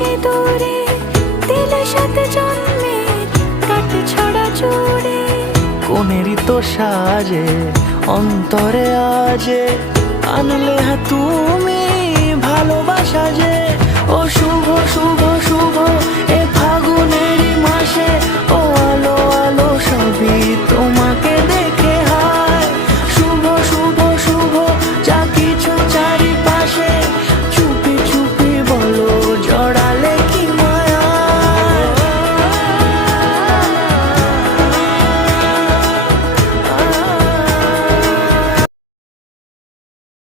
সিঁদুরে দিলে সাথে জন্মের কাট ছড়া জুড়ে। কোনেরই তো সাজে অন্তরে আজে আনলে তুমি ভালোবাসা যে। ও শুভ শুভ শুভ